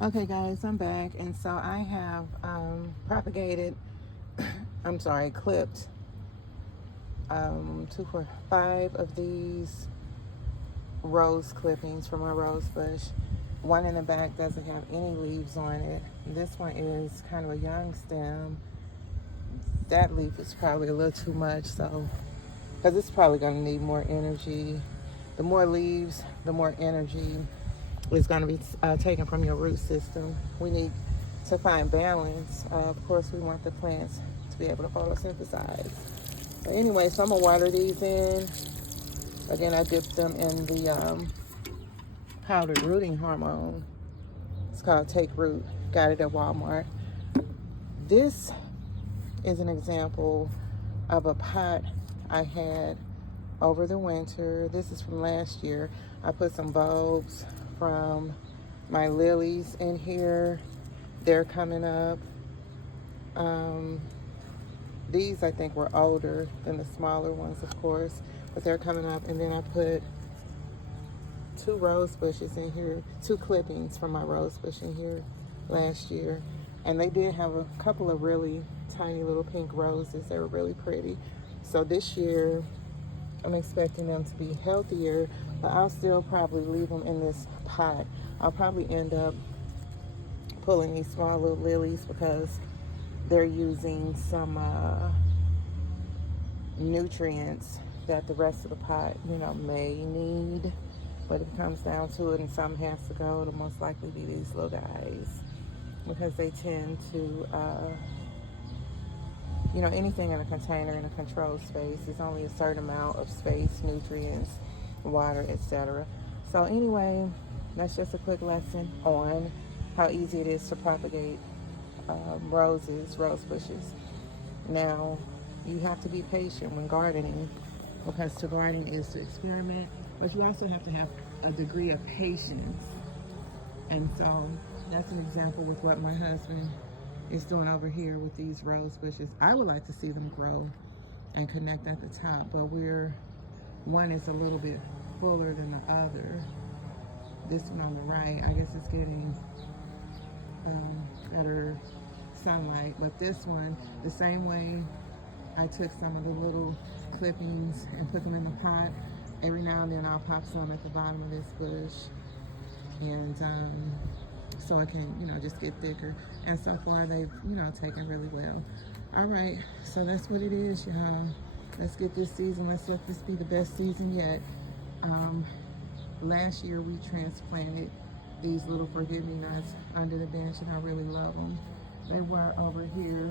Okay guys, I'm back, and so I have propagated, clipped 2, 4, 5 of these rose clippings from my rose bush. One in the back doesn't have any leaves on it. This one is kind of a young stem. That leaf is probably a little too much, so because it's probably going to need more energy. The more leaves, the more energy is going to be taken from your root system. We need to find balance. Of course, we want the plants to be able to photosynthesize. But anyway, so I'm going to water these in. Again, I dipped them in the powdered rooting hormone. It's called Take Root. Got it at Walmart. This is an example of a pot I had over the winter. This is from last year. I put some bulbs from my lilies in here. They're coming up. These I think were older than the smaller ones, of course, but they're coming up. And then I put 2 rose bushes in here, 2 clippings from my rose bush in here last year. And they did have a couple of really tiny little pink roses. They were really pretty. So this year I'm expecting them to be healthier, but I'll still probably leave them in this pot. I'll probably end up pulling these small little lilies because they're using some nutrients that the rest of the pot, may need. But if it comes down to it and some has to go, it'll most likely be these little guys because they tend to, anything in a container in a controlled space is only a certain amount of space, nutrients, water, etc. So anyway, that's just a quick lesson on how easy it is to propagate rose bushes. Now, you have to be patient when gardening because to garden is to experiment, but you also have to have a degree of patience. And so that's an example with what my husband is doing over here with these rose bushes. I would like to see them grow and connect at the top, but one is a little bit fuller than the other. This one on the right, I guess it's getting better sunlight, but this one, the same way I took some of the little clippings and put them in the pot, every now and then I'll pop some at the bottom of this bush, and so it can, just get thicker. And so far they've, taken really well. All right, so that's what it is, y'all. Let's get this season, let's let this be the best season yet. Last year we transplanted these little forget-me-nots under the bench, and I really love them. They were over here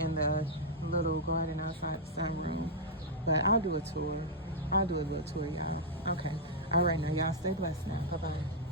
in the little garden outside the sunroom, but I'll do a tour. I'll do a little tour, y'all. Okay. All right, now y'all stay blessed now. Bye-bye.